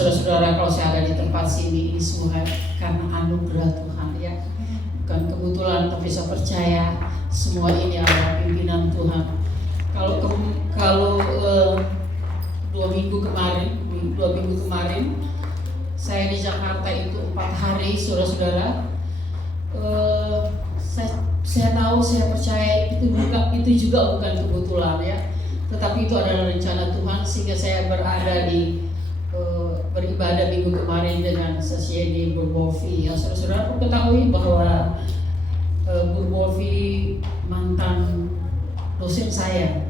saudara-saudara, kalau saya ada di tempat sini ini semua karena anugerah Tuhan ya, bukan kebetulan, tapi saya percaya semua ini adalah pimpinan Tuhan. Kalau 2 minggu kemarin saya di Jakarta itu 4 hari, saudara-saudara. Saya tahu, saya percaya itu juga bukan kebetulan ya, tetapi itu adalah rencana Tuhan, sehingga saya berada di beribadah minggu kemarin dengan sesi di Burbolvi. Ya, saudara-saudara ketahui bahwa Burbolvi mantan dosen saya.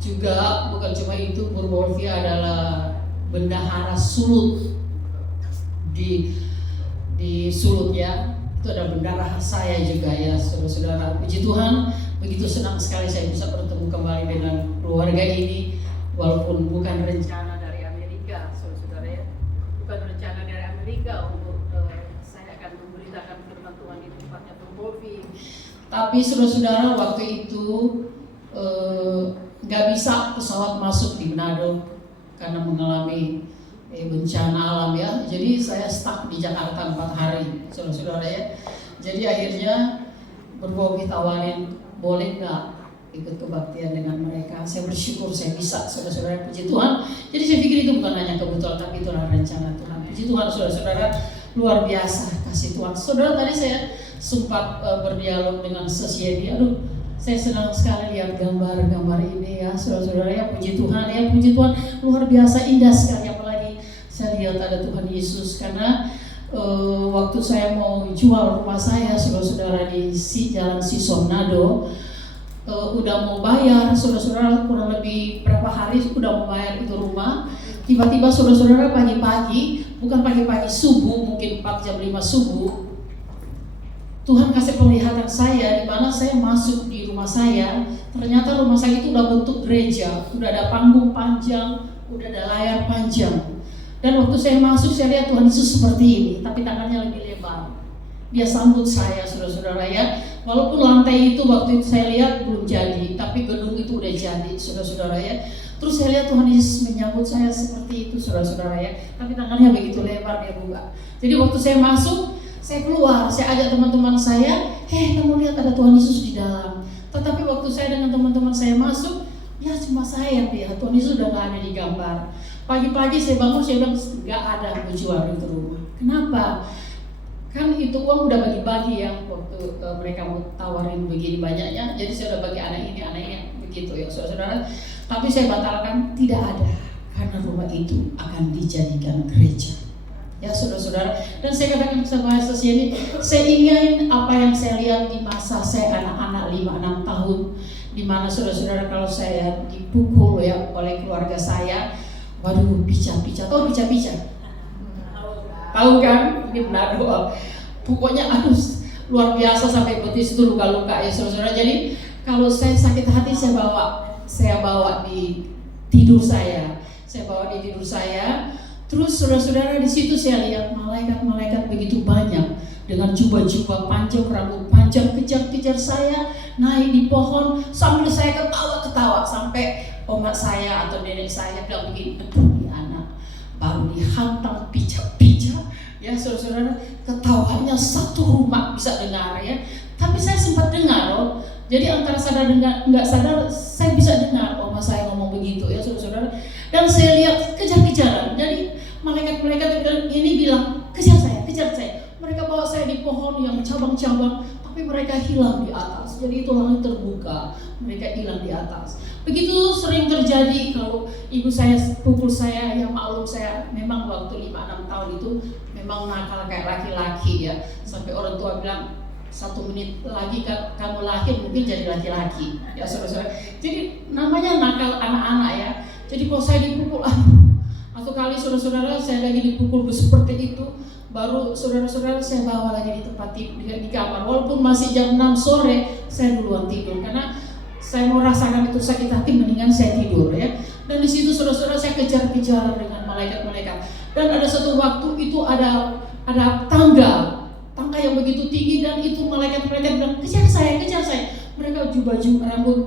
Juga bukan cuma itu, Burbolvi adalah bendahara Sulut di Sulut ya. Itu ada bendahara saya juga ya, saudara-saudara. Puji Tuhan, begitu senang sekali saya bisa bertemu kembali dengan keluarga ini, walaupun bukan rencana dari Amerika, saudara-saudara ya. Bukan rencana dari Amerika untuk saya akan memberitakan firman Tuhan di tempatnya Burbolvi. Tapi saudara-saudara, waktu itu nggak bisa pesawat masuk di Manado karena mengalami bencana alam ya. Jadi saya stuck di Jakarta 4 hari, saudara-saudara ya. Jadi akhirnya Burbolvi tawarin, boleh nggak ikut kebaktian dengan mereka. Saya bersyukur saya bisa, saudara-saudara, puji Tuhan. Jadi saya pikir itu bukan hanya kebetulan, tapi itu adalah rencana Tuhan. Puji Tuhan, saudara-saudara, luar biasa kasih Tuhan. Saudara, tadi saya sempat berdialog dengan Sesiedi. Aduh, saya senang sekali lihat gambar-gambar ini ya, saudara-saudara ya. Puji Tuhan ya, puji Tuhan, luar biasa indah sekali. Apalagi saya lihat ada Tuhan Yesus, karena waktu saya mau jual rumah saya, saudara-saudara, di Jalan Sisonado, udah mau bayar, saudara-saudara, kurang lebih berapa hari udah mau bayar itu rumah. Tiba-tiba saudara-saudara, pagi-pagi, bukan pagi-pagi, subuh, mungkin 4 jam 5 subuh, Tuhan kasih penglihatan saya di mana saya masuk di rumah saya. Ternyata rumah saya itu udah bentuk gereja, udah ada panggung panjang, udah ada layar panjang. Dan waktu saya masuk, saya lihat Tuhan Yesus seperti ini, tapi tangannya lebih lebar. Dia sambut saya, saudara-saudara ya. Walaupun lantai itu waktu itu saya lihat belum jadi, tapi gedung itu udah jadi, saudara-saudara ya. Terus saya lihat Tuhan Yesus menyambut saya seperti itu, saudara-saudara ya. Tapi tangannya begitu lebar, dia buka. Jadi waktu saya masuk, saya keluar, saya ajak teman-teman saya, kamu lihat ada Tuhan Yesus di dalam. Tetapi waktu saya dengan teman-teman saya masuk, ya cuma saya yang lihat, Tuhan Yesus udah gak ada di gambar. Pagi-pagi saya bangun, saya bilang gak ada jual itu rumah. Kenapa? Kan itu uang udah bagi-bagi ya, waktu mereka mau tawarin begini banyaknya. Jadi saya udah bagi anak ini begitu ya, saudara-saudara. Tapi saya batalkan, tidak ada, karena rumah itu akan dijadikan gereja. Ya, saudara-saudara, dan saya katakan sama Sesiedi, saya ingin apa yang saya lihat di masa saya anak-anak 5-6 tahun, di mana saudara-saudara, kalau saya dipukul ya oleh keluarga saya, waduh, pica-pica, tahu pica-pica? Tahu kan? Ini Manado. Pokoknya aduh, luar biasa, sampai betis itu luka-luka ya, saudara-saudara. Jadi kalau saya sakit hati, saya bawa di tidur saya. Terus saudara-saudara, di situ saya lihat malaikat-malaikat begitu banyak dengan jubah-jubah panjang, rambut panjang, kejar-kejar saya, naik di pohon sambil saya ketawa-ketawa, sampai omak saya atau nenek saya bilang begini, aduh ini anak baru dihantam pijak-pijak ya, saudara-saudara. Ketawanya satu rumah bisa dengar ya. Tapi saya sempat dengar loh. Jadi antara sadar dan nggak sadar, saya bisa dengar omak saya ngomong begitu ya, saudara-saudara. Dan saya lihat kejar-kejaran. Jadi malaikat-malaikat ini bilang, kejar saya. Mereka bawa saya di pohon yang cabang-cabang, tapi mereka hilang di atas. Jadi itu langit terbuka, mereka hilang di atas. Begitu sering terjadi kalau ibu saya pukul saya, ya maklum saya memang waktu 5-6 tahun itu memang nakal kayak laki-laki ya. Sampai orang tua bilang, 1 menit lagi kamu lahir mungkin jadi laki-laki ya, saudara-saudara. Jadi namanya nakal anak-anak ya. Jadi kalau saya dipukul, atau kali saudara-saudara saya lagi dipukul seperti itu, baru saudara-saudara saya bawa lagi di tempat tidur di kamar. Walaupun masih jam 6 sore, saya duluan tidur karena saya mau rasakan itu sakit hati, mendingan saya tidur ya. Dan di situ saudara-saudara saya kejar-kejaran dengan malaikat-malaikat. Dan ada satu waktu itu ada tangga yang begitu tinggi, dan itu malaikat-malaikat bilang, kejar saya. Mereka jubah rambut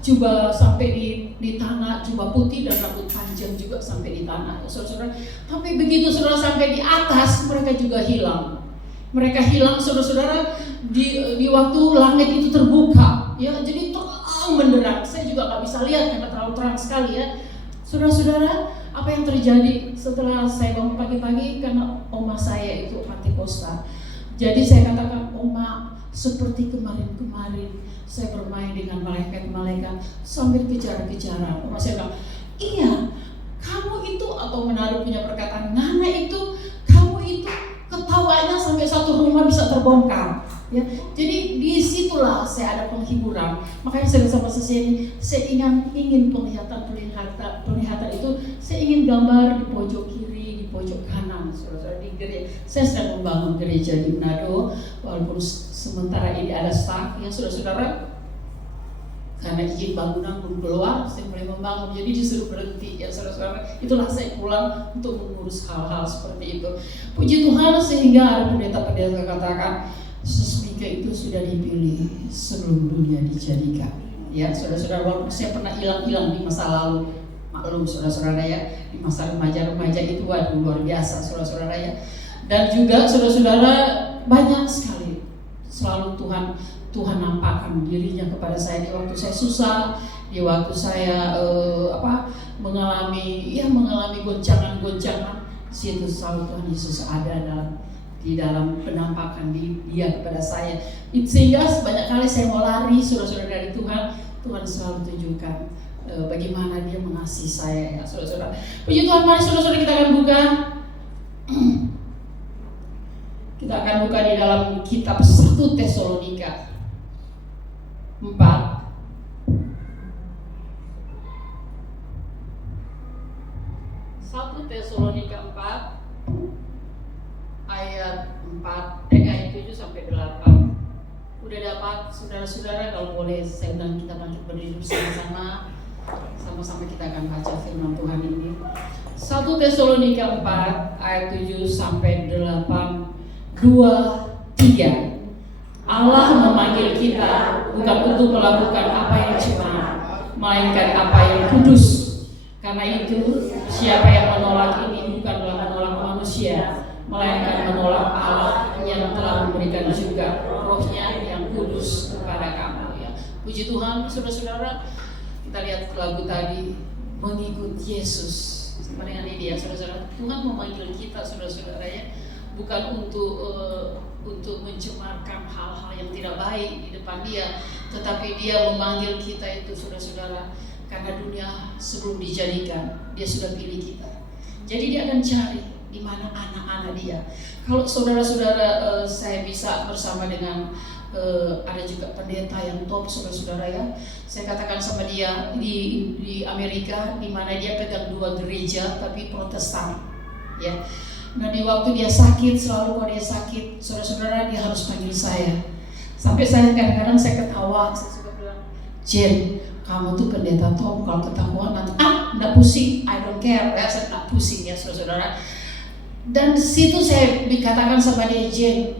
jubah sampai di tangan, jubah putih dan rambut panjang. tajam juga sampai di tanah, ya saudara-saudara. Tapi begitu saudara sampai di atas, mereka juga hilang. Mereka hilang, saudara-saudara, di waktu langit itu terbuka, ya. Jadi terang benderang. Saya juga nggak bisa lihat karena terlalu terang sekali, ya. Saudara-saudara, apa yang terjadi setelah saya bangun pagi-pagi, karena oma saya itu Pentakosta. Jadi saya katakan, oma, seperti kemarin-kemarin saya bermain dengan malaikat-malaikat sambil kejar-kejaran. Oma saya bilang, iya, kamu itu, atau Manado punya perkataan, Nana itu, kamu itu ketawanya sampai satu rumah bisa terbongkar. Ya, jadi disitulah saya ada penghiburan. Makanya saya bersama ini, saya ingin penglihatan itu, saya ingin gambar di pojok kiri, di pojok kanan, saudara-saudara, di gereja. Saya sedang membangun gereja di Manado, walaupun sementara ini ada stuck, ya saudara-saudara, karena izin bangunan belum keluar, saya mulai membangun, jadi disuruh berhenti, ya saudara-saudara. Itulah saya pulang untuk mengurus hal-hal seperti itu. Puji Tuhan, sehingga ada pendeta-pendeta katakan, Sus Mika itu sudah dipilih sebelum dunia dijadikan. Ya, saudara-saudara, walaupun saya pernah hilang-hilang di masa lalu, maklum saudara-saudara ya, di masa remaja-remaja itu waduh luar biasa saudara-saudara ya. Dan juga saudara-saudara, banyak sekali selalu Tuhan nampakkan dirinya kepada saya di waktu saya susah, di waktu saya mengalami goncangan-goncangan. Situ selalu Tuhan Yesus ada di dalam penampakan dia kepada saya. Sehingga banyak kali saya mau lari saudara-saudara dari Tuhan selalu tunjukkan bagaimana dia mengasihi saya, ya saudara-saudara. Puji Tuhan, mari saudara-saudara kita akan buka. Kita akan buka di dalam kitab 1 Tesalonika 4. 1 Tesalonika 4 ayat 7 sampai 8. Udah dapat saudara-saudara? Kalau boleh saya undang kita bangkit berdiri bersama-sama. Sama-sama kita akan baca firman Tuhan ini. 1 Tesalonika 4 ayat 7 sampai 8. 2, 3. Allah memanggil kita bukan untuk melakukan apa yang cuma, melainkan apa yang kudus. Karena itu, siapa yang menolak ini bukanlah menolak manusia, melainkan menolak Allah yang telah memberikan juga Roh-Nya yang kudus kepada kamu. Ya. Puji Tuhan, saudara-saudara, kita lihat lagu tadi, mengikut Yesus. Sama dengan ini ya, saudara-saudara, Tuhan memanggil kita, saudara-saudara ya, bukan untuk mencemarkan hal-hal yang tidak baik di depan Dia, tetapi Dia memanggil kita itu, saudara-saudara, karena dunia sebelum dijadikan Dia sudah pilih kita. Jadi Dia akan cari di mana anak-anak Dia. Kalau saudara-saudara, saya bisa bersama dengan ada juga pendeta yang top, saudara-saudara ya. Saya katakan sama dia di Amerika, di mana dia pegang 2 gereja tapi Protestan, ya. Nah di waktu dia sakit, selalu kalau dia sakit, saudara-saudara, dia harus panggil saya. Sampai saya kadang-kadang saya ketawa, saya suka bilang, Jen, kamu tuh pendeta top, kalau ketahuan nanti enggak pusing, I don't care, ya, saya enggak pusing ya saudara-saudara. Dan di situ saya dikatakan sama dia, Jen,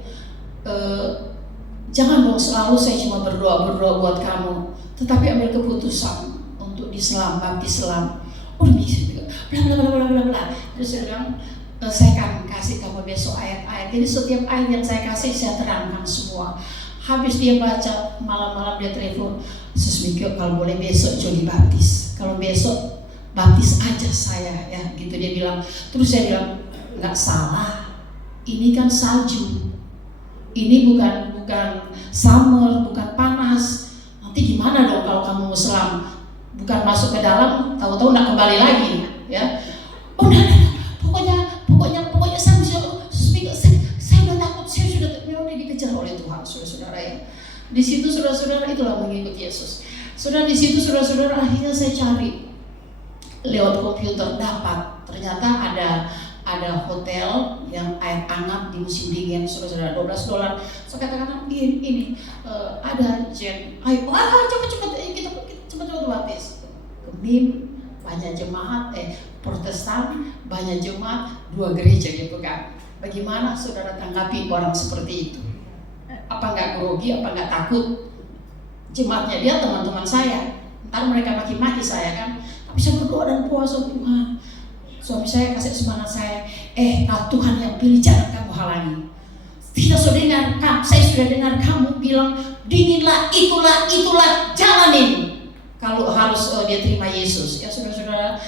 jangan dong selalu saya cuma berdoa buat kamu, tetapi ambil keputusan untuk baptis Islam. Oh bisa, bla bla bla bla bla. Terus saya bilang, saya akan kasih kamu besok ayat-ayat. Jadi setiap ayat yang saya kasih saya terangkan semua. Habis dia baca, malam-malam dia telepon, Sus Mika, kalau boleh besok jadi baptis. Kalau besok baptis aja saya, ya gitu dia bilang. Terus saya bilang, nggak salah. Ini kan salju. Ini bukan summer, bukan panas. Nanti gimana dong kalau kamu Islam? Bukan masuk ke dalam, tahu-tahu nggak kembali lagi, ya? Oh, pokoknya saya udah takut, saya sudah dikejar oleh Tuhan, saudara-saudara ya. Di situ saudara-saudara, itulah mengikut Yesus. Saudara, di situ saudara-saudara, akhirnya saya cari lewat komputer, dapat ternyata ada hotel yang air hangat di musim dingin, saudara-saudara, $12. Saya katakan ini ada Jen, ayo cepat baptis. Kemim banyak jemaat, Protestan banyak jemaat, 2 gereja gitu kan. Bagaimana saudara tanggapi orang seperti itu? Apa nggak grogi? Apa nggak takut? Jemaatnya dia teman-teman saya, ntar mereka maki-maki saya kan. bisa berdoa dan puasa Tuhan. Suami saya kasih semangat saya, Tuhan yang pilih, jangan kamu halangi. Kita sudah dengar, saya sudah dengar kamu bilang, dinginlah, itulah jalanin. Kalau harus dia terima Yesus, ya saudara-saudara,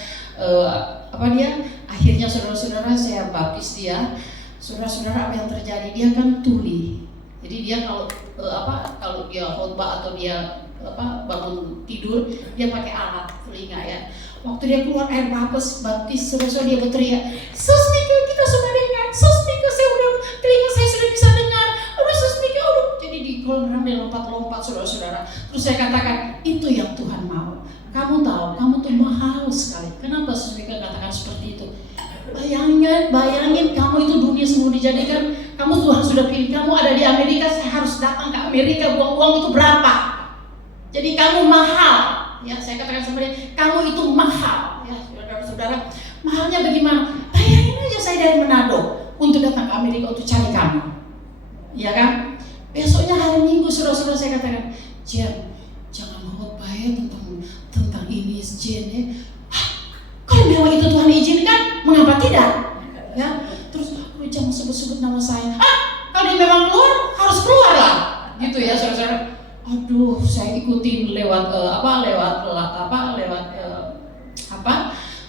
akhirnya saudara-saudara saya baptis dia. Saudara-saudara, apa yang terjadi? Dia kan tuli. Jadi dia kalau dia khotbah atau dia bangun tidur, dia pakai alat telinga ya. Waktu dia keluar air baptis, saudara-saudara, dia berteriak, "Sus Mika, kita sudah dengar. Sus Mika, telinga saya sudah bisa dengar. Sus Mika, Jadi di kolam dia lompat-lompat, saudara-saudara. Terus saya katakan, itu yang Tuhan mau. Kamu tahu, kamu tuh mahal sekali. Kenapa Sus Mika katakan seperti itu? Bayangin kamu itu dunia semua dijadikan, kamu Tuhan sudah pilih, kamu ada di Amerika, saya harus datang ke Amerika, buang-buang itu berapa? Jadi kamu mahal, ya saya katakan sebenarnya, kamu itu mahal, ya saudara-saudara. Mahalnya bagaimana? Bayangin aja saya dari Manado untuk datang ke Amerika untuk cari kamu, ya kan? Besoknya hari Minggu, saudara-saudara, saya katakan, Jen, jangan khotbah ya tentang ini, Jen ya. Kalau memang itu Tuhan izinkan, mengapa tidak? Ya, terus jangan sebut-sebut nama saya. Kalau dia memang keluar, harus keluar lah, gitu ya, saudara-saudara. Aduh, saya ikutin lewat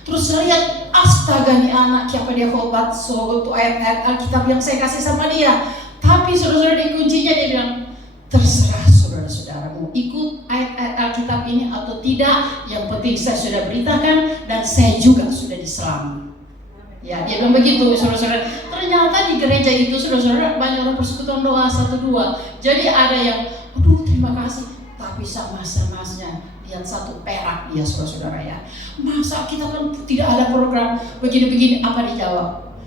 terus saya lihat, astaga nih anak, siapa dia khotbah suatu ayat-ayat Alkitab yang saya kasih sama dia. Tapi saudara-saudara, di kuncinya dia bilang, terserah saudara-saudara mau ikut ayat-ayat Alkitab ini atau tidak, yang penting saya sudah beritakan dan saya juga sudah diselamatkan. Ya, dia bilang begitu, saudara-saudara. Ternyata di gereja itu, saudara-saudara, banyak orang persekutuan doa 1-2. Jadi ada yang, aduh terima kasih, tapi sama-samasnya lihat 1 perak dia, saudara-saudara ya. Masa kita kan tidak ada program begini-begini, apa dijawab?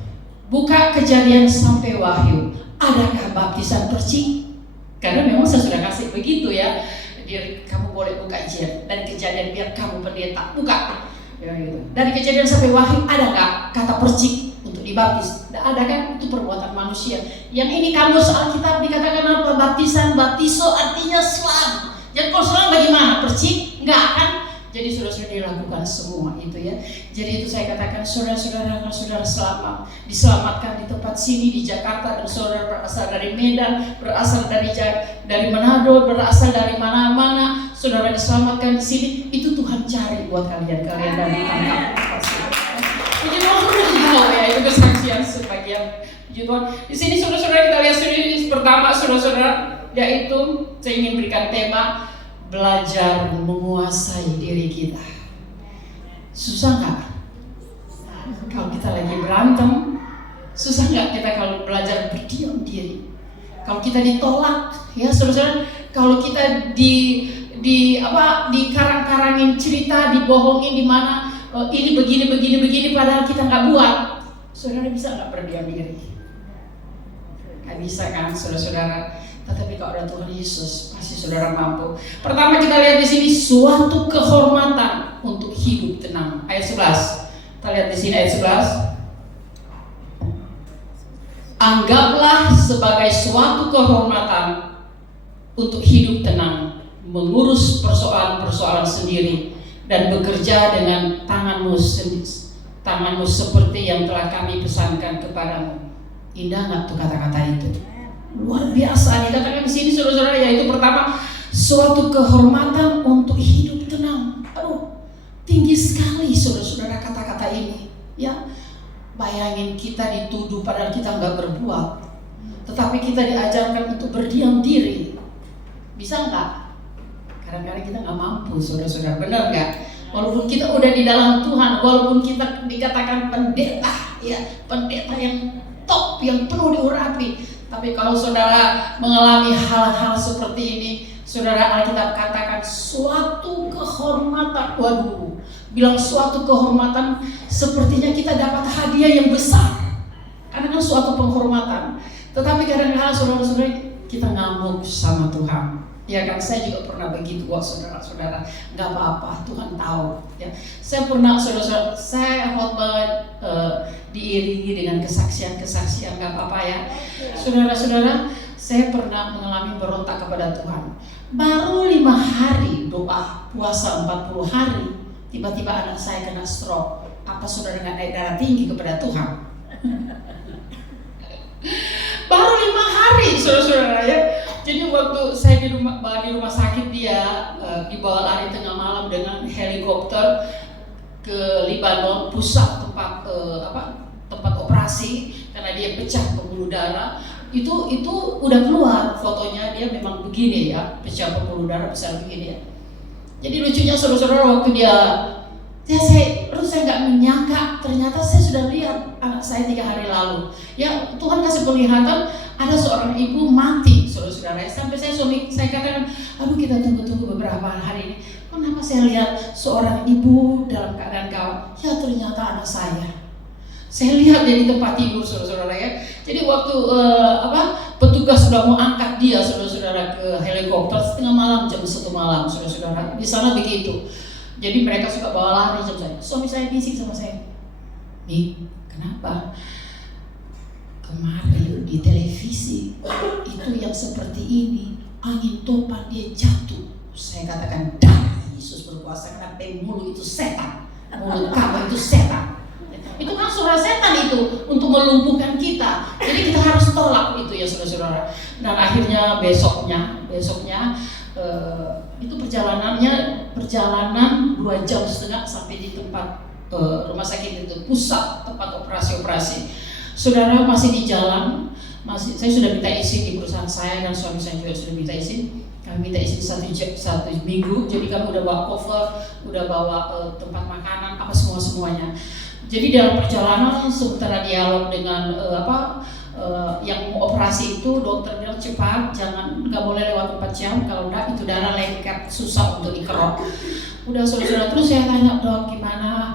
Buka Kejadian sampai Wahyu, adakah baptisan percik? Karena memang saya sudah kasih begitu ya. Kamu boleh buka dari Kejadian biar kamu pendeta buka. Ya, gitu. Dari Kejadian sampai Wahyu ada nggak kata percik untuk dibaptis? Tidak ada kan? Itu perbuatan manusia. Yang ini kamus Alkitab dikatakan apa? Baptiso artinya selam. Jadi kalau selam bagaimana? Percik? Enggak kan? Jadi saudara-saudara dilakukan semua itu ya. Jadi itu saya katakan, saudara-saudara, kalau saudara diselamatkan di tempat sini di Jakarta, dan saudara berasal dari Medan, berasal dari Manado, berasal dari mana-mana, saudara diselamatkan di sini, itu Tuhan cari buat kalian dan ditangkap. Puji Tuhan, sudah tahu ya, itu kesaksian sebagian. Puji Tuhan. Di sini saudara-saudara kita lihat sendiri, pertama saudara-saudara, yaitu saya ingin berikan tema belajar menguasai diri kita. Susah nggak? Kalau kita lagi berantem, susah nggak kita kalau belajar berdiam diri? Kalau kita ditolak, ya saudara-saudara, kalau kita di karang-karangin cerita, dibohongin di mana ini begini, padahal kita nggak buat, saudara bisa nggak berdiam diri? Nggak bisa kan, saudara-saudara? Tetapi kalau ada Tuhan Yesus, pasti saudara mampu. Pertama kita lihat di sini suatu kehormatan untuk hidup tenang. Ayat 11. Kita lihat di sini ayat 11. Anggaplah sebagai suatu kehormatan untuk hidup tenang, mengurus persoalan-persoalan sendiri dan bekerja dengan tanganmu seperti yang telah kami pesankan kepadamu. Indah nggak tuh kata-kata itu? Luar biasa dikatakan di sini, saudara-saudara, yaitu pertama suatu kehormatan untuk hidup tenang. Aduh, tinggi sekali saudara-saudara kata-kata ini. Ya, bayangin kita dituduh padahal kita nggak berbuat, tetapi kita diajarkan untuk berdiam diri. Bisa nggak? Kadang-kadang kita nggak mampu, saudara-saudara. Benar nggak? Walaupun kita udah di dalam Tuhan, walaupun kita dikatakan pendeta, ya pendeta yang top, yang penuh diurapi. Tapi kalau saudara mengalami hal-hal seperti ini, saudara, Alkitab katakan suatu kehormatan. Waduh, bilang suatu kehormatan, sepertinya kita dapat hadiah yang besar. Karena kan suatu penghormatan. Tetapi kadang-kadang saudara-saudara kita ngamuk sama Tuhan. Ya kan, saya juga pernah begitu kok saudara-saudara. Gak apa-apa, Tuhan tahu. Ya, saya pernah saudara-saudara, saya khotbah diiringi dengan kesaksian-kesaksian, gak apa-apa ya. Saudara-saudara, saya pernah mengalami berontak kepada Tuhan. Baru 5 hari doa puasa 40 hari, tiba-tiba anak saya kena stroke. Apa saudara nggak naik darah tinggi kepada Tuhan? Baru 5 hari, saudara-saudara ya. Jadi waktu saya di rumah sakit, dia dibawa lari tengah malam dengan helikopter ke Libanon, pusat tempat operasi, karena dia pecah pembuluh darah. Itu udah keluar fotonya, dia memang begini ya, pecah pembuluh darah besar begini ya. Jadi lucunya saudara-saudara, waktu saya nggak menyangka, ternyata saya sudah lihat anak saya 3 hari lalu. Ya Tuhan kasih penglihatan, ada seorang ibu mati, saudara-saudara. Sampai saya katakan, aduh kita tunggu beberapa hari ini. Kenapa saya lihat seorang ibu dalam keadaan gawat? Ya ternyata anak saya. Saya lihat dia di tempat tidur, saudara-saudara ya. Jadi waktu petugas sudah mau angkat dia, saudara-saudara, ke helikopter setengah malam, jam 1 malam, saudara-saudara. Di sana begitu. Jadi mereka suka bawa lari jam saya. Suami saya bisik sama saya, "Mi, kenapa? Kemarin di televisi itu yang seperti ini, angin topan dia jatuh." Saya katakan, "Dah, Yesus berkuasa, karena mulut itu setan, mulut kamu itu setan." Itu kan suara setan itu untuk melumpuhkan kita. Jadi kita harus tolak itu ya saudara-saudara. Dan akhirnya besoknya itu perjalanan 2,5 jam sampai di tempat rumah sakit itu, pusat tempat operasi. Saudara, masih di jalan, saya sudah minta izin di perusahaan saya, dan suami saya juga sudah minta izin. Kami minta izin 1 minggu. Jadi kami udah bawa cover, udah bawa tempat makanan, apa semuanya. Jadi dalam perjalanan sementara dialog dengan yang mau operasi itu, dokter bilang cepat, nggak boleh lewat 4 jam, kalau enggak itu darah lengket, susah untuk dikerok. Udah saudara, terus saya tanya, "Dok, gimana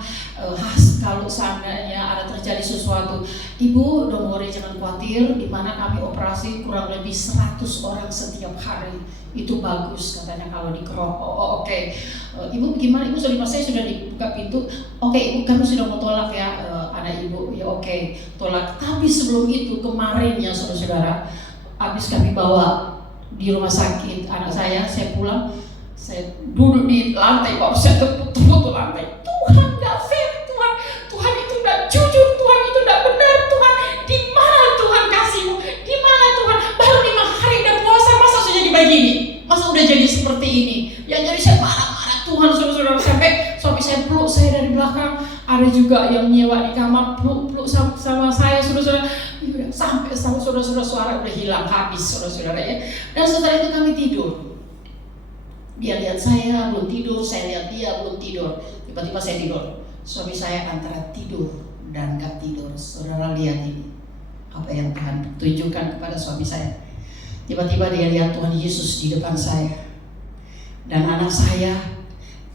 kalau seandainya ada terjadi sesuatu?" "Ibu, don't worry, jangan khawatir, di mana kami operasi kurang lebih 100 orang setiap hari. Itu bagus," katanya, "kalau dikerok." Oke. "Ibu gimana?" "Ibu saya sudah dibuka pintu." "Oke, Ibu, kami sudah mau tolak ya anak Ibu." "Ya oke, tolak." Tapi sebelum itu kemarin ya saudara-saudara, habis kami bawa di rumah sakit anak saya pulang, saya duduk di lantai, Pak, saya tepuk lantai. "Tuhan gak fair, Tuhan itu gak jujur, Tuhan itu gak benar, Tuhan. Di mana Tuhan kasih-Mu? Di mana Tuhan? Baru 5 hari udah puasa, masa sudah jadi begini? Masa udah jadi seperti ini?" Ya jadi saya marah-marah Tuhan, saudara-saudara, sampai suami saya peluk saya dari belakang. Ada juga yang nyewa di kamar peluk sama saya, saudara-saudara. Sampai saudara-saudara suara udah hilang habis, saudara-saudara ya. Dan setelah itu kami tidur. Dia lihat saya belum tidur, saya lihat dia belum tidur. Tiba-tiba saya tidur. Suami saya antara tidur dan gak tidur. Saudara lihat ini, apa yang Tuhan tunjukkan kepada suami saya. Tiba-tiba dia lihat Tuhan Yesus di depan saya. Dan anak saya,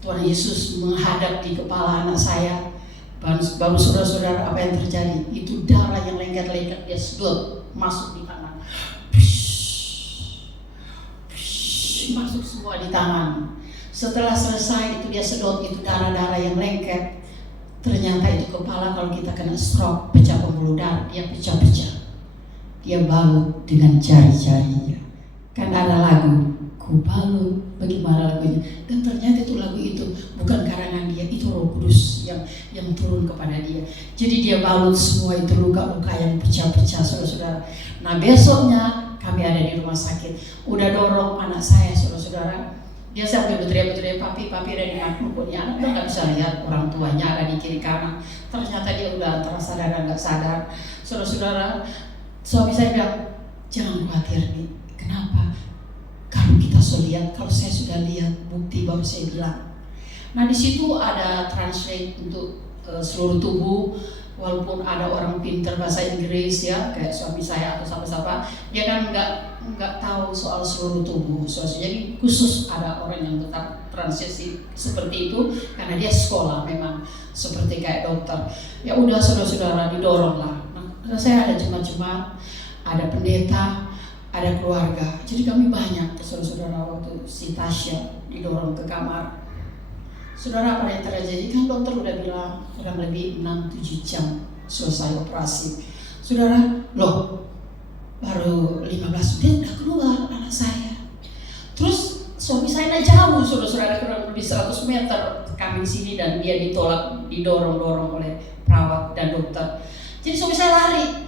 Tuhan Yesus menghadap di kepala anak saya. Baru saudara-saudara, apa yang terjadi? Itu darah yang lengket-lengket dia sedot masuk di tangan. Masuk semua di tangan. Setelah selesai itu dia sedot itu darah-darah yang lengket. Ternyata itu kepala, kalau kita kena stroke, pecah pembuluh darah, dia pecah-pecah. Dia balut dengan jari-jarinya. Kan ada lagu, "Ku balut," bagaimana lagunya? Dan ternyata itu lagu itu bukan karangan dia, itu Roh Kudus yang turun kepada dia. Jadi dia balut semua itu luka-luka yang pecah-pecah, saudara-saudara. Nah besoknya kami ada di rumah sakit, udah dorong anak saya, saudara-saudara. Dia sampai berteriak-teriak, "Papi ada di mana?" Pokoknya anak udah nggak bisa lihat orang tuanya ada di kiri kanan. Ternyata dia udah antara sadar dan nggak sadar, saudara-saudara. Suami saya bilang, "Jangan khawatir nih, kenapa? Kalau kita kalau saya sudah lihat bukti, baru saya bilang." Nah di situ ada translate untuk seluruh tubuh. Walaupun ada orang pintar bahasa Inggris ya, kayak suami saya atau siapa-siapa, dia kan nggak tahu soal seluruh tubuh. Jadi khusus ada orang yang tetap transisi seperti itu karena dia sekolah memang seperti kayak dokter. Ya udah saudara-saudara, didorong lah. Nah, saya ada jemaat-jemaat, ada pendeta, ada keluarga. Jadi kami banyak saudara-saudara. Waktu si Tasya didorong ke kamar, saudara, apa yang terjadi? Kan dokter udah bilang kurang lebih 6-7 jam selesai operasi. Saudara, loh baru 15 menit udah keluar anak saya. Terus suami saya karena jauh saudara-saudara, kurang lebih 100 meter kami di sini, dan dia didorong-dorong oleh perawat dan dokter. Jadi suami saya lari.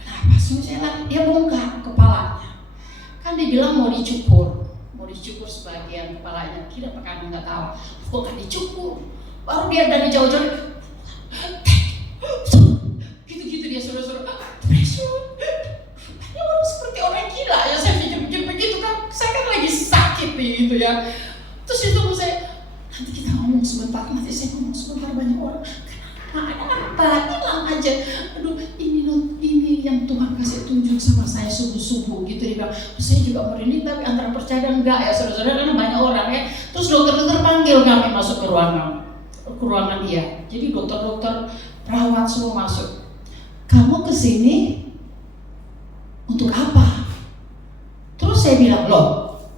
Kenapa suami saya lari? Dia bongkar kepalanya. Kan dia bilang mau dicukur sebagian kepalanya. Kira apa kamu nggak tahu? Bukan dicukur. Baru dia dari jauh-jauh gitu-gitu dia saudara-saudara. Ini orang seperti orang gila ya, saya pikir begitu kan. Saya kan lagi sakit nih gitu ya. Terus itu saya, nanti kita ngomong sebentar, nanti saya ngomong sebentar, banyak orang. Kenapa? Bilang aja. Aduh, ini yang Tuhan kasih tunjuk sama saya subuh-subuh gitu. Dia bilang, saya juga merinding tapi antara percaya dan enggak ya saudara-saudara, karena banyak orang ya. Terus dokter-dokter panggil kami masuk ke ruangan dia. Jadi dokter-dokter, perawat semua masuk. Kamu kesini untuk apa? Terus saya bilang, loh,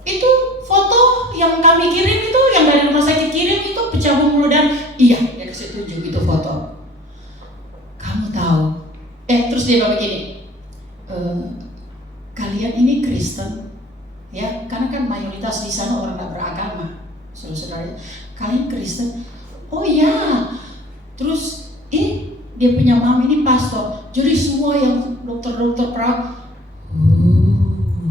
itu foto yang kami kirim itu, yang dari rumah sakit kirim itu pecah bumbu, dan iya, dia kasih tunjuk itu foto. Kamu tahu? Terus dia bilang begini, kalian ini Kristen, ya? Karena kan mayoritas di sana orang tak beragama, saudara-saudara. Kalian Kristen? Oh ya. Terus ini dia punya mama ini pastor. Jadi semua yang dokter-dokter perawat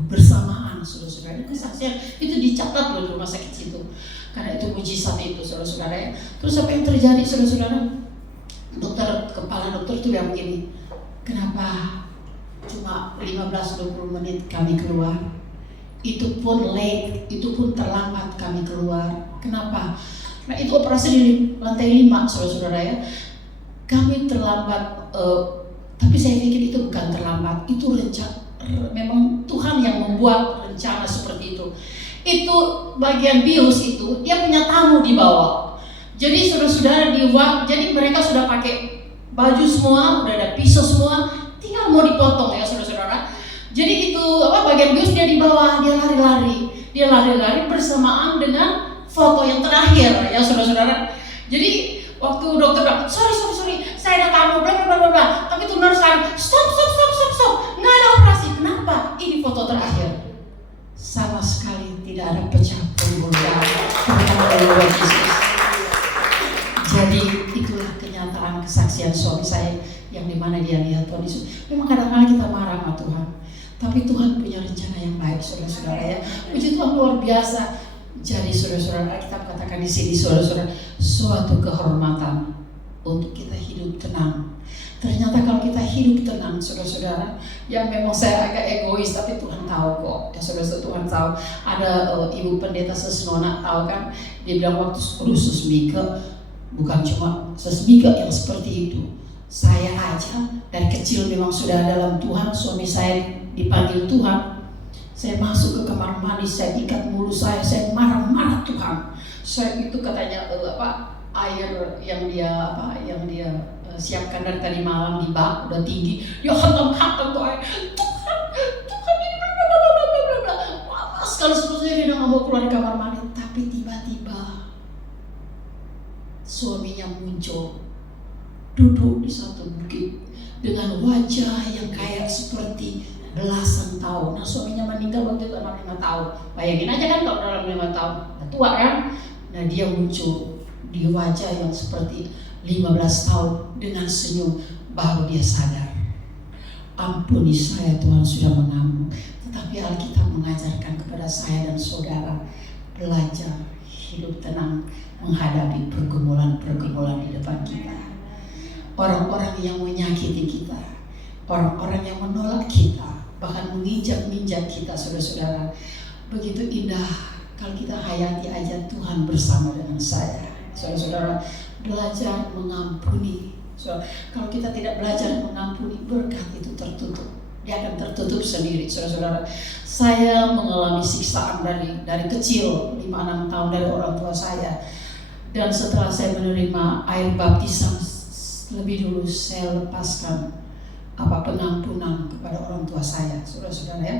bersamaan, saudara-saudara. Itu kesaksian, itu dicatat loh di rumah sakit situ. Karena itu mujizat itu, saudara-saudara ya. Terus apa yang terjadi, saudara-saudara? Kepala dokter itu yang begini, kenapa cuma 15-20 menit kami keluar? Itu pun late, itu pun terlambat kami keluar. Kenapa? Nah itu operasi di lantai 5, saudara-saudara ya. Kami terlambat, tapi saya pikir itu bukan terlambat, itu rencana. Memang Tuhan yang membuat rencana seperti itu. Itu bagian bius itu, dia punya tamu di bawah. Jadi saudara-saudara jadi mereka sudah pakai baju semua, udah ada pisau semua, tinggal mau dipotong ya saudara-saudara. Jadi itu bagian bius dia di bawah, dia lari-lari bersamaan dengan foto yang terakhir ya saudara-saudara. Jadi waktu dokter bilang, sorry, saya ada tamu, bla bla bla bla. Tapi tuh nurse kan, stop, nggak ada operasi. Kenapa? Ini foto terakhir. Sama sekali tidak ada pecah pembuluh darah. Jadi itulah kenyataan kesaksian suami saya yang dimana dia lihat Tuhan Yesus. Memang kadang-kadang kita marah sama Tuhan, tapi Tuhan punya rencana yang baik, saudara-saudara ya. Puji Tuhan luar biasa. Jadi saudara-saudara, kita katakan di sini saudara-saudara, suatu kehormatan untuk kita hidup tenang. Ternyata kalau kita hidup tenang, saudara-saudara, ya memang saya agak egois, tapi Tuhan tahu kok. Ya saudara-saudara, Tuhan tahu. Ada ibu pendeta Sesnona tahu kan, dia bilang waktu khusus Mika, bukan cuma sesmika yang seperti itu. Saya aja dari kecil memang sudah dalam Tuhan. Suami saya dipanggil Tuhan. Saya masuk ke kamar mandi, saya ikat mulut saya marah-marah Tuhan. Saya itu katanya air yang dia siapkan dari tadi malam di bak udah tinggi. Dia hantam tuh air. Tuhan ini bla. Panas sekali sebetulnya dia nggak mau keluar dari kamar mandi, tapi tiba-tiba suaminya muncul, duduk di satu bukit dengan wajah yang kayak seperti belasan tahun. Nah suaminya meninggal waktu itu 65 tahun. Bayangin aja kan kalau dalam 5 tahun, tua kan? Nah dia muncul di wajah yang seperti 15 tahun dengan senyum. Baru dia sadar, ampuni saya Tuhan sudah mengamuk. Tetapi Alkitab mengajarkan kepada saya dan saudara belajar hidup tenang menghadapi pergumulan-pergumulan di depan kita. Orang-orang yang menyakiti kita, orang-orang yang menolak kita, bahkan menginjak-injak kita, saudara-saudara. Begitu indah kalau kita hayati aja Tuhan bersama dengan saya. Saudara-saudara, belajar mengampuni. Kalau kita tidak belajar mengampuni, berkat itu tertutup. Dia akan tertutup sendiri, saudara-saudara. Saya mengalami siksaan dari kecil, 5-6 tahun dari orang tua saya. Dan setelah saya menerima air baptisan, lebih dulu saya lepaskan pengampunan kepada orang tua saya, saudara-saudara ya.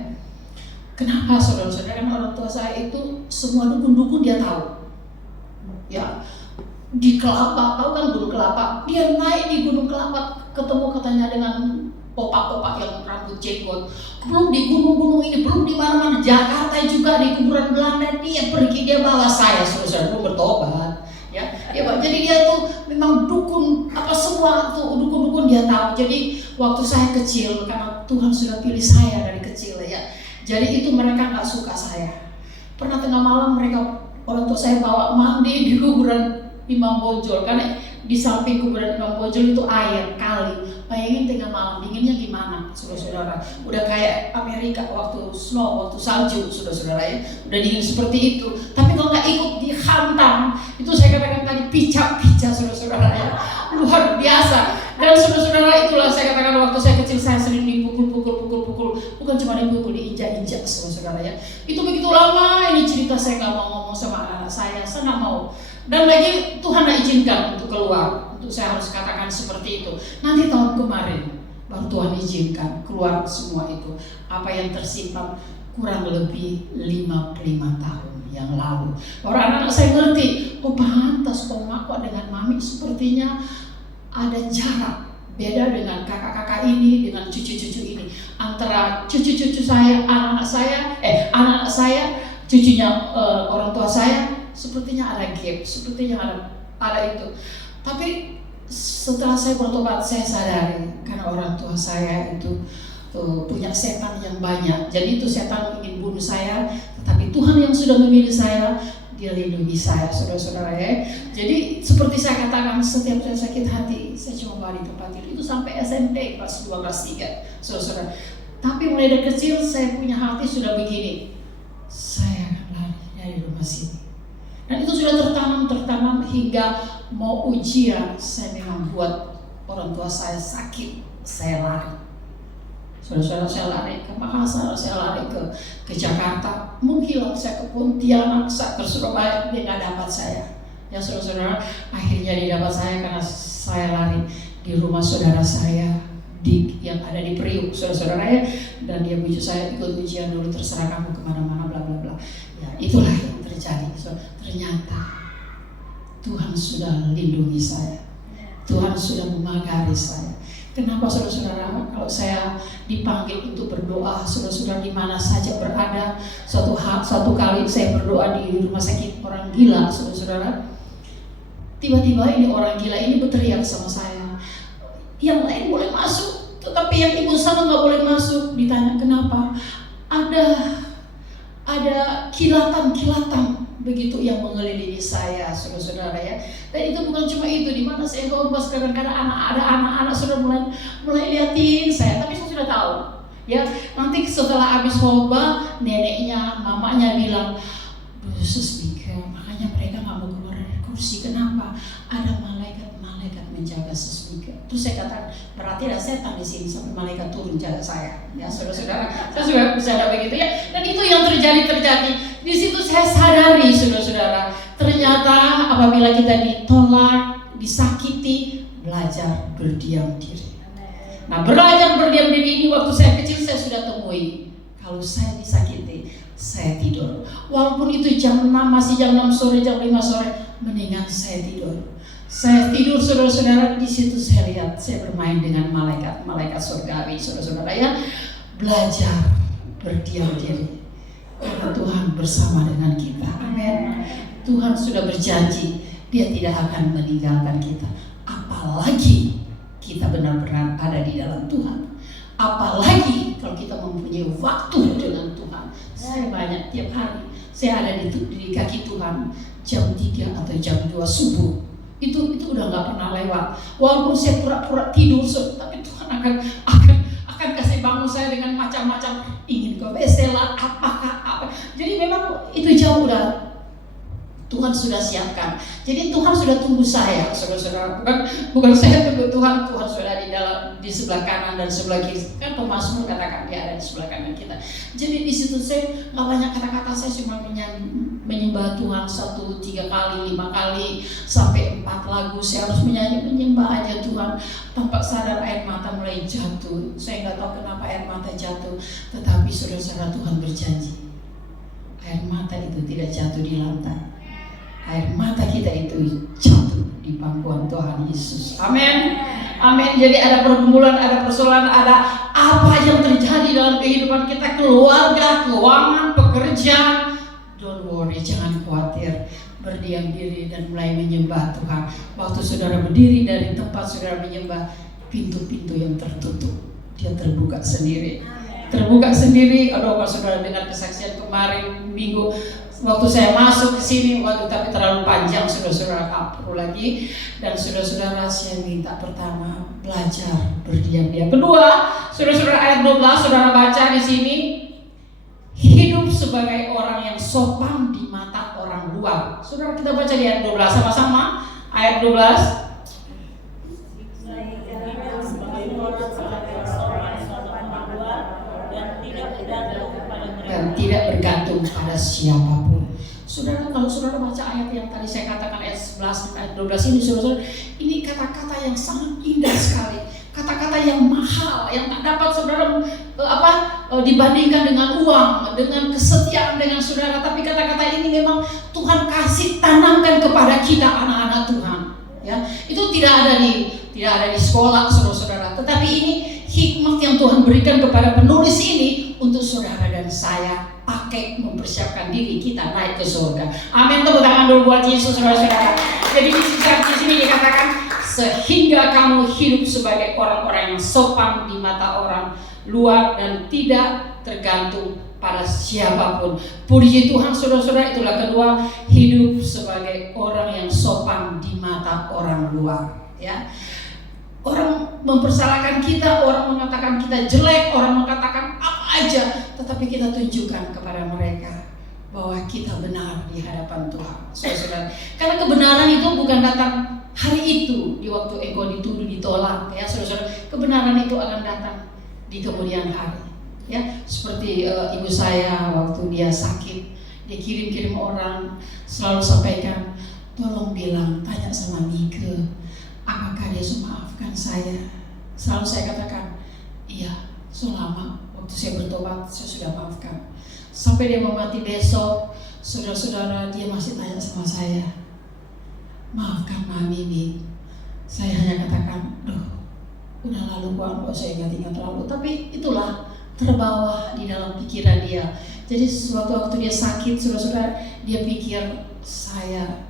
Kenapa saudara-saudara? Karena orang tua saya itu semua dukun-dukun dia tahu. Ya, di Kelapa, tahu kan Gunung Kelapa? Dia naik di Gunung Kelapa, ketemu katanya dengan opak-opak yang rambut jenggot. Belum di gunung-gunung ini, belum di mana-mana. Jakarta juga di kuburan Belanda dia pergi, dia bawa saya, saudara, belum bertobat. Ya, jadi dia tuh memang dukun, apa semua tuh dukun-dukun dia tahu. Jadi waktu saya kecil, karena Tuhan sudah pilih saya dari kecil ya. Jadi itu mereka nggak suka saya. Pernah tengah malam mereka, orang tua saya bawa mandi di kuburan Imam Bonjol, karena di samping kuburan Imam Bonjol itu air kali. Bayangin tengah malam dinginnya gimana, saudara-saudara. Udah kayak Amerika waktu snow, waktu salju, saudara-saudara ya. Udah dingin seperti itu. Tapi kalau nggak ikut dihantam, itu saya katakan tadi pica-pica, saudara-saudara ya. Luar biasa. Dan saudara-saudara, itulah saya katakan waktu saya kecil saya sering dipukul. Bukan cuma dipukul, diinjak-injak, saudara-saudara ya. Itu begitu lama ini cerita, saya nggak mau ngomong sama anak-anak saya nggak mau. Dan lagi Tuhan tidak izinkan untuk keluar, untuk saya harus katakan seperti itu. Nanti tahun kemarin baru Tuhan izinkan keluar semua itu. Apa yang tersimpan kurang lebih 55 tahun yang lalu. Orang anak saya ngerti, oh pantas mak kok dengan mami sepertinya ada jarak. Beda dengan kakak-kakak ini, dengan cucu-cucu ini. Antara cucu-cucu saya, anak-anak saya, cucunya orang tua saya, sepertinya ada gap, sepertinya ada itu. Tapi setelah saya bertobat, saya sadari karena orang tua saya itu punya setan yang banyak. Jadi itu setan ingin bunuh saya, tetapi Tuhan yang sudah memilih saya, dia lindungi saya, saudara-saudara ya. Jadi seperti saya katakan, setiap saya sakit hati, saya cuma bawa di tempat itu sampai SMP kelas 2, kelas 3, saudara-saudara. Tapi mulai dari kecil saya punya hati sudah begini, saya akan lari dari rumah sini. Dan itu sudah tertanam hingga mau ujian, saya memang buat orang tua saya sakit, saya lari. Saudara-saudara, saya lari ke Makassar, saya lari ke Jakarta, menghilang saya ke Pontianak, saya ke Surabaya, dia nggak dapat saya. Ya saudara-saudara, akhirnya dia dapat saya karena saya lari di rumah saudara saya yang ada di Priuk, saudara-saudara ya. Dan dia bujuk saya ikut ujian dulu, terserah kamu kemana-mana, bla bla bla. Ya itulah yang terjadi. Ternyata Tuhan sudah lindungi saya, Tuhan sudah memagari saya. Kenapa saudara-saudara? Kalau saya dipanggil untuk berdoa, saudara-saudara di mana saja berada. Suatu kali saya berdoa di rumah sakit orang gila, saudara-saudara. Tiba-tiba ini orang gila ini berteriak sama saya, yang lain boleh masuk, tetapi yang ibu sana nggak boleh masuk. Ditanya kenapa? Ada kilatan begitu yang mengelilingi saya, saudara-saudara ya. Dan itu bukan cuma itu, di mana saya ngobas kadang-kadang ada anak-anak sudah mulai liatin saya, tapi saya sudah tahu. Ya, nanti setelah habis khotbah, neneknya, mamanya bilang, Sus Mika, makanya mereka nggak mau keluar dari kursi. Kenapa? Ada malaikat menjaga Sus Mika. Terus saya katakan, berarti ada setan di sini sampai malaikat turun jaga saya. Ya, saudara-saudara, saya sudah bisa ada begitu ya. Dan itu yang terjadi. Di situ saya sadari, saudara-saudara, ternyata apabila kita ditolak, disakiti, belajar berdiam diri. Nah, belajar berdiam diri ini waktu saya kecil saya sudah temui. Kalau saya disakiti, saya tidur. Walaupun itu jam 6, masih jam 6 sore, jam 5 sore, mendingan saya tidur. Saya tidur, saudara-saudara, di situ saya lihat, saya bermain dengan malaikat surgawi, saudara-saudara ya. Belajar berdiam diri. Karena Tuhan bersama dengan kita. Amin. Tuhan sudah berjanji, Dia tidak akan meninggalkan kita. Apalagi kita benar-benar ada di dalam Tuhan. Apalagi kalau kita mempunyai waktu dengan Tuhan. Saya banyak tiap hari, saya ada di kaki Tuhan jam 3 atau jam 2 subuh. Itu udah gak pernah lewat. Walaupun saya pura-pura tidur, tapi Tuhan akan kasih bangun saya dengan macam-macam, ingin ke WC lah, apa. Jadi memang itu jauh udah Tuhan sudah siapkan. Jadi Tuhan sudah tunggu saya, saudara-saudara. Bukan saya tunggu Tuhan sudah di sebelah kanan dan sebelah kiri. Kan pemazmur katakan dia ada di sebelah kanan kita. Jadi di situ saya nggak banyak kata-kata, saya cuma menyembah Tuhan 1, 3 kali, 5 kali, sampai 4 lagu. Saya harus menyembah aja Tuhan. Tanpa sadar air mata mulai jatuh. Saya nggak tahu kenapa air mata jatuh, tetapi saudara-saudara, Tuhan berjanji air mata itu tidak jatuh di lantai. Air mata kita itu jatuh di pangkuan Tuhan Yesus. Amin. Amin. Jadi ada pergumulan, ada persoalan, ada apa yang terjadi dalam kehidupan kita, keluarga, keuangan, pekerjaan. Don't worry, jangan khawatir. Berdiam diri dan mulai menyembah Tuhan. Waktu saudara berdiri dari tempat saudara menyembah, pintu-pintu yang tertutup dia terbuka sendiri. Terbuka sendiri. Aduh, kalau saudara dengar kesaksian kemarin minggu waktu saya masuk ke sini, waduh, tapi terlalu panjang, saudara-saudara tak perlu lagi. Dan saudara-saudara, saya minta pertama belajar berdiam-diam. Kedua, saudara-saudara, ayat 12 saudara baca di sini, hidup sebagai orang yang sopan di mata orang luar. Saudara, kita baca di ayat 12 sama-sama. Ayat 12. Dan tidak bergantung pada siapapun. Saudara, kalau saudara baca ayat yang tadi saya katakan ayat 11 dan ayat 12 ini, saudara, ini kata-kata yang sangat indah sekali. Kata-kata yang mahal, yang tak dapat saudara dibandingkan dengan uang, dengan kesetiaan dengan saudara. Tapi kata-kata ini memang Tuhan kasih tanamkan kepada kita anak-anak Tuhan. Ya, itu tidak ada di sekolah, saudara-saudara. Tetapi ini hikmat yang Tuhan berikan kepada penulis ini untuk saudara dan saya pakai mempersiapkan diri kita naik ke surga. Amin. Tepuk tangan dulu buat Yesus, saudara-saudara. Jadi di sini dikatakan, sehingga kamu hidup sebagai orang-orang yang sopan di mata orang luar dan tidak tergantung pada siapapun. Puji Tuhan, saudara-saudara, itulah kedua, hidup sebagai orang yang sopan di mata orang luar. Ya, orang mempersalahkan kita, orang mengatakan kita jelek, orang mengatakan apa aja, tetapi kita tunjukkan kepada mereka bahwa kita benar di hadapan Tuhan, saudara-saudara. Karena kebenaran itu bukan datang hari itu, di waktu engkau dituduh, ditolak, ya saudara-saudara. Kebenaran itu akan datang di kemudian hari. Ya, seperti ibu saya waktu dia sakit, dia kirim orang, selalu sampaikan, tolong bilang, tanya sama Nike, apakah dia sudah maafkan saya? Selalu saya katakan, iya, selama waktu saya bertobat, saya sudah maafkan. Sampai dia mau mati besok, saudara-saudara, dia masih tanya sama saya, maafkan Mami, Nih. Saya hanya katakan, udah lalu Bang, saya ingat-ingat lalu. Tapi itulah, terbawa di dalam pikiran dia. Jadi sesuatu waktu dia sakit, saudara-saudara, dia pikir saya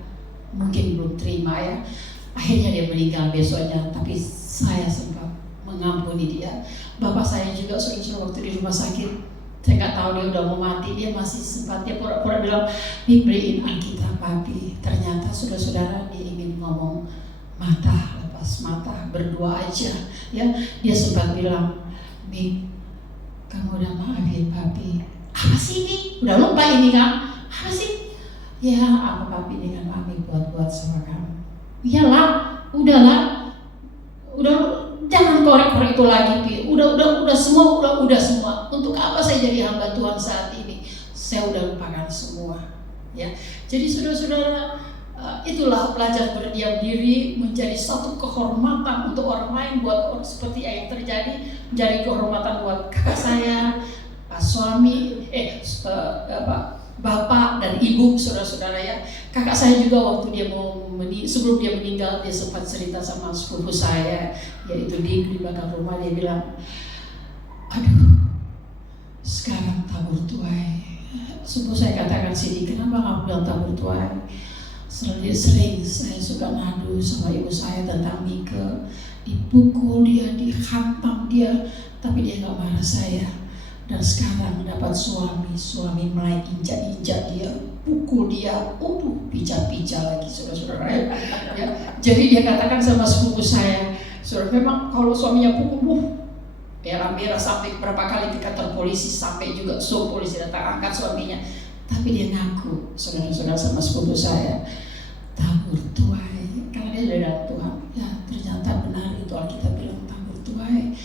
mungkin belum terima ya. Akhirnya dia meninggal besoknya, tapi saya sempat mengampuni dia. Bapak saya juga saudara-saudara waktu di rumah sakit, saya nggak tahu dia udah mau mati, dia masih sempat, dia pura-pura bilang, Nih beliin Alkitab Papi. Ternyata saudara-saudara dia ingin ngomong mata, lepas mata, berdoa aja. Ya, dia sempat bilang, Nih, kamu udah maafin Papi. Apa sih ini? Udah lupa ini kan? Apa sih? Ya, apa Papi dengan Mami buat-buat sama kamu? Iyalah, udahlah, udah jangan korek-korek itu lagi, Pi. Udah semua. Untuk apa saya jadi hamba Tuhan saat ini? Saya udah lupakan semua. Ya, jadi saudara-saudara, itulah belajar berdiam diri menjadi satu kehormatan untuk orang lain, buat orang seperti yang terjadi, menjadi kehormatan buat kakak saya, suami, bapak dan ibu, saudara-saudara ya. Kakak saya juga waktu dia sebelum dia meninggal, dia sempat cerita sama sepupu saya, yaitu di belakang rumah, dia bilang, aduh, sekarang tabur tuai. Sepupu saya katakan, Sidi, kenapa kamu bilang tabur tuai? Sering saya suka ngadu sama ibu saya tentang Nike, dipukul dia, dihantam dia, tapi dia nggak marah saya. Dan sekarang dapat suami mulai injak-injak dia, pukul dia, pica-pica lagi, saudara-saudara ya. Jadi dia katakan sama sepupu saya, saudara, memang kalau suaminya pukul, merah-merah sampai berapa kali ke kantor polisi, sampai juga polisi datang angkat suaminya. Tapi dia ngaku, saudara-saudara, sama sepupu saya, tabur tuai, karena dia dari dalam Tuhan. Ya, ternyata benar itu Alkitab bilang tabur tuai.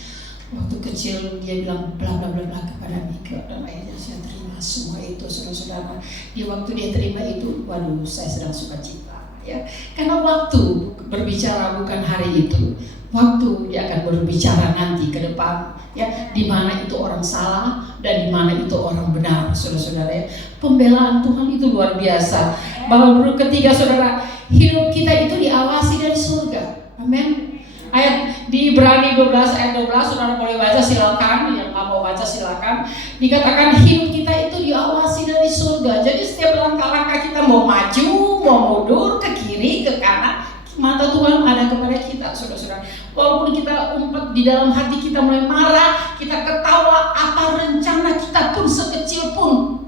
Waktu kecil dia bilang bla bla bla kepada Nika, dan akhirnya saya terima semua itu, saudara-saudara. Di waktu dia terima itu, waduh, saya sedang sukacita, ya. Karena waktu berbicara bukan hari itu, waktu dia akan berbicara nanti ke depan, ya, di mana itu orang salah dan di mana itu orang benar, saudara-saudara ya. Pembelaan Tuhan itu luar biasa. Bahwa ketiga, saudara, hidup kita itu diawasi dari surga. Amin. Ayat di Ibrani 12 ayat 12, saudara boleh baca silakan, yang nggak mau baca silakan. Dikatakan hidup kita itu diawasi dari surga. Jadi setiap langkah-langkah kita mau maju, mau mundur, ke kiri, ke kanan, mata Tuhan ada kepada kita, saudara-saudara. Walaupun kita umpet di dalam hati kita mulai marah, kita ketawa, apa rencana kita pun sekecil pun,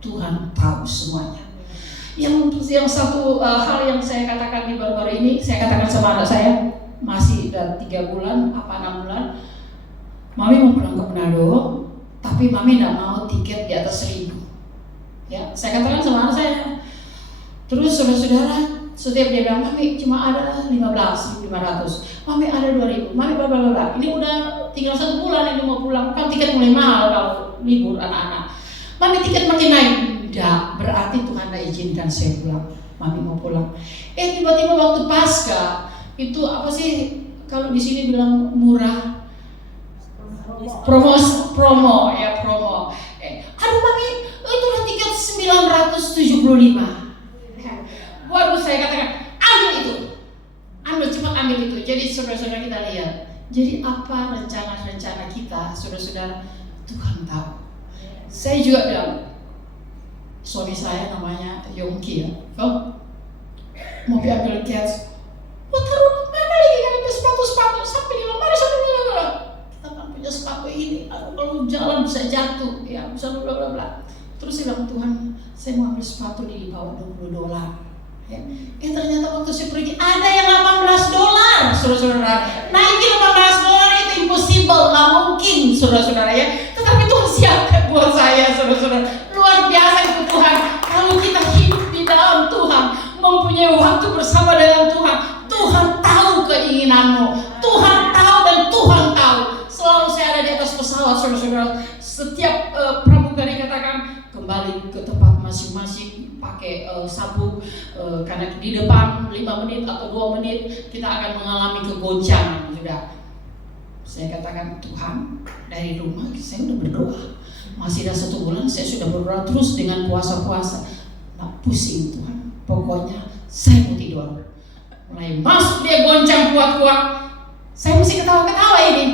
Tuhan tahu semuanya. Yang satu hal yang saya katakan di baru-baru ini, saya katakan sama anak saya, masih udah 3 bulan, 6 bulan, Mami mau pulang ke Manado, tapi Mami tidak mau tiket di atas 1.000. Ya, saya katakan sama anak saya. Terus saudara-saudara, setiap dia bilang, Mami cuma ada 15.500, Mami ada 2.000, Mami bla bla bla. Ini udah tinggal 1 bulan ini mau pulang, kan tiket mulai mahal kalau libur anak-anak. Mami tiket makin naik. Tidak, berarti Tuhan tidak izinkan saya pulang. Mami mau pulang. Tiba-tiba waktu Paskah itu apa sih kalau di sini bilang murah? Promo. Aduh Mami, itu udah tiket 975. Waduh, saya katakan ambil cepat ambil itu. Jadi saudara-saudara kita lihat. Jadi apa rencana-rencana kita, saudara-saudara, Tuhan tahu. Saya juga bilang, suami saya namanya Yongki ya, mau diambil cats, taruh mana lagi kan ada sepatu sampai di lemari sampai bla. Kita kan punya sepatu ini, kalau jalan bisa jatuh, ya bisa bla bla bla. Terus saya bilang, Tuhan, saya mau ambil sepatu di bawah $20. Ya. Ternyata waktu saya pergi ada yang $18, saudara-saudara. Naikin $18 itu impossible, nggak mungkin, saudara-saudara ya. Tetapi Tuhan siapkan buat saya, saudara-saudara. Luar biasa itu Tuhan. Kalau kita hidup di dalam Tuhan, mempunyai waktu bersama dengan Tuhan, Tuhan tahu keinginanmu, Tuhan tahu dan Tuhan tahu. Selalu saya ada di atas pesawat, saudara-saudara. Setiap pramugari katakan kembali ke tempat masing-masing, pakai sabuk, karena di depan 5 menit atau 2 menit kita akan mengalami kegoncangan. Sudah, saya katakan Tuhan, dari rumah saya udah berdoa. Masih ada 1 bulan saya sudah berdoa terus dengan puasa-puasa. Nah, pusing Tuhan. Pokoknya saya mau tidur. Mulai masuk dia goncang kuat-kuat. Saya mesti ketawa-ketawa ini.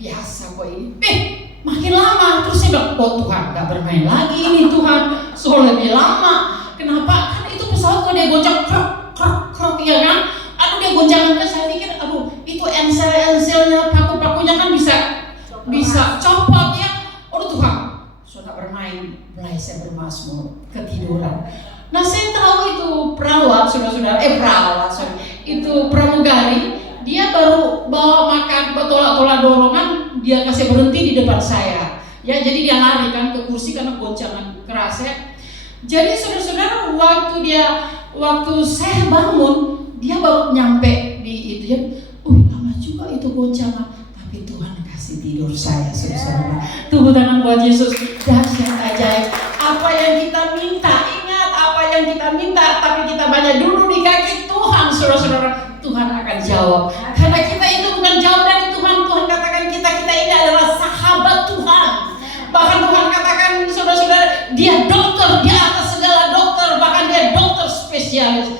Biasa kok ini. Makin lama terus saya bilang, oh Tuhan, gak bermain lagi ini Tuhan. Soal lebih lama. Kenapa? Karena itu pesawat kalau dia goncang krok ya kan. Aduh dia goncangan, saya pikir itu ensel-enselnya, paku-pakunya kan bisa copot ya. Oh Tuhan, sudah bermain, mulai saya bermasmur, ketiduran. Nah saya tahu itu perawat, itu pramugari, dia baru bawa makan betolak-tolak dorongan, dia kasih berhenti di depan saya. Ya, jadi dia lari kan ke kursi karena goncangan keras ya. Jadi saudara-saudara, waktu saya bangun, dia baru nyampe di itu ya. Lama juga itu goncangan, tapi Tuhan kasih tidur saya, saudara. Tepuk tangan buat Yesus, dahsyat ajaib. Apa yang kita minta, ingat apa yang kita minta, tapi kita banyak dulu di kaki Tuhan, saudara-saudara. Tuhan akan jawab. Karena kita itu bukan jauh dari Tuhan. Tuhan katakan kita ini adalah sahabat Tuhan. Bahkan Tuhan katakan, saudara-saudara, dia dokter di atas segala dokter, bahkan dia dokter spesialis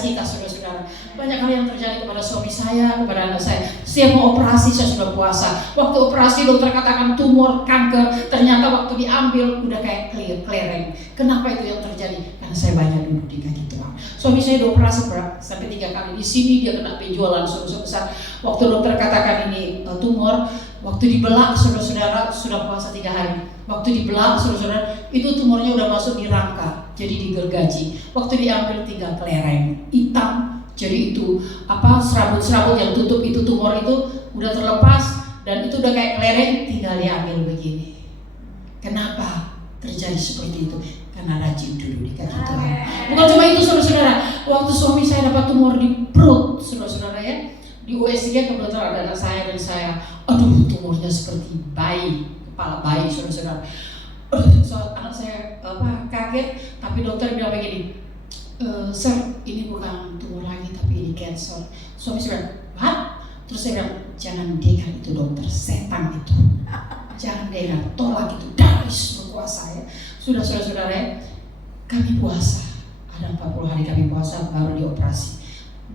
kita, saudara-saudara. Banyak hal yang terjadi kepada suami saya, kepada anak saya. Saya mau operasi, saya sudah puasa. Waktu operasi dokter katakan tumor, kanker. Ternyata waktu diambil udah kayak kelereng. Kenapa itu yang terjadi? Karena saya banyak duduk di kaki Tuhan. Suami saya dioperasi sampai 3 kali. Di sini dia kena benjolan besar. Waktu dokter katakan ini tumor, waktu dibelah, saudara-saudara, sudah puasa 3 hari. Waktu dibelah, saudara-saudara, itu tumornya udah masuk di rangka, jadi digergaji. Waktu diambil tinggal kelereng hitam. Jadi itu serabut-serabut yang tutup itu tumor itu udah terlepas dan itu udah kayak kelereng, tinggal diambil begini. Kenapa terjadi seperti itu? Karena rajin dulu di kaki Tuhan. Bukan cuma itu, saudara-saudara. Waktu suami saya dapat tumor di perut, saudara-saudara ya, di USG kebetulan ada anak saya dan saya, tumornya seperti bayi, kepala bayi, saudara-saudara. Anak saya kaget, tapi dokter bilang begini, sir, ini bukan tumor lagi tapi ini cancer. Suami saya bilang, what? Terus saya bilang, jangan dengar itu dokter, setan itu. Jangan dengar, tolak itu, daris berkuasa ya. Sudah saudara-saudara ya, kami puasa. Ada 40 hari kami puasa baru dioperasi.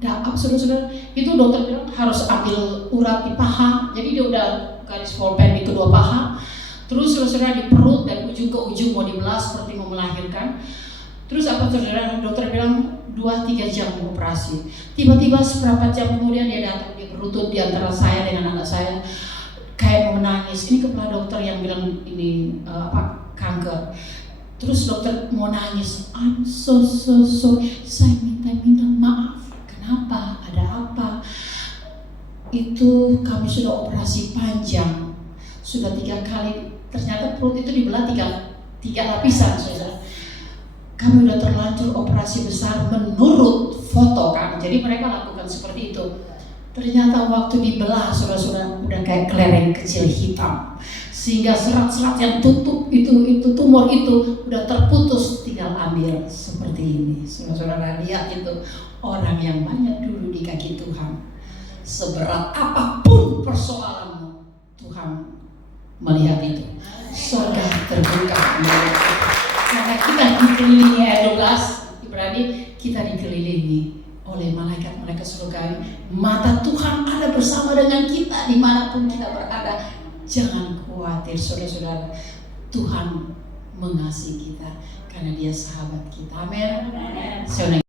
saudara-saudara, itu dokter bilang harus ambil urat di paha, jadi dia udah garis pulpen di kedua paha, terus saudara di perut dan ujung ke ujung mau dibelah seperti mau melahirkan. Terus apa saudara, dokter bilang 2-3 jam operasi. Tiba-tiba seberapa jam kemudian dia datang, dia berlutut di antara saya dengan anak saya, kayak mau menangis. Ini kepala dokter yang bilang ini kanker. Terus dokter mau nangis, I'm so sorry, saya minta maaf. Kenapa? Ada apa? Itu kami sudah operasi panjang, sudah 3 kali. Ternyata perut itu dibelah 3 lapisan, saudara. Kami udah terlanjur operasi besar menurut foto kan. Jadi mereka lakukan seperti itu. Ternyata waktu dibelah, saudara-saudara, udah kayak kelereng kecil hitam, sehingga serat-serat yang tutup itu tumor itu udah terputus, tinggal ambil seperti ini. Saudara-saudara lihat itu orang yang banyak dulu di kaki Tuhan. Seberat apapun persoalanmu, Tuhan melihat itu. Surga terbuka. Karena kita dikelilingi ayat 12 Ibrani, kita dikelilingi oleh malaikat-malaikat surgawi. Mata Tuhan ada bersama dengan kita dimanapun kita berada. Jangan khawatir saudara-saudara, Tuhan mengasihi kita karena Dia sahabat kita. Amin.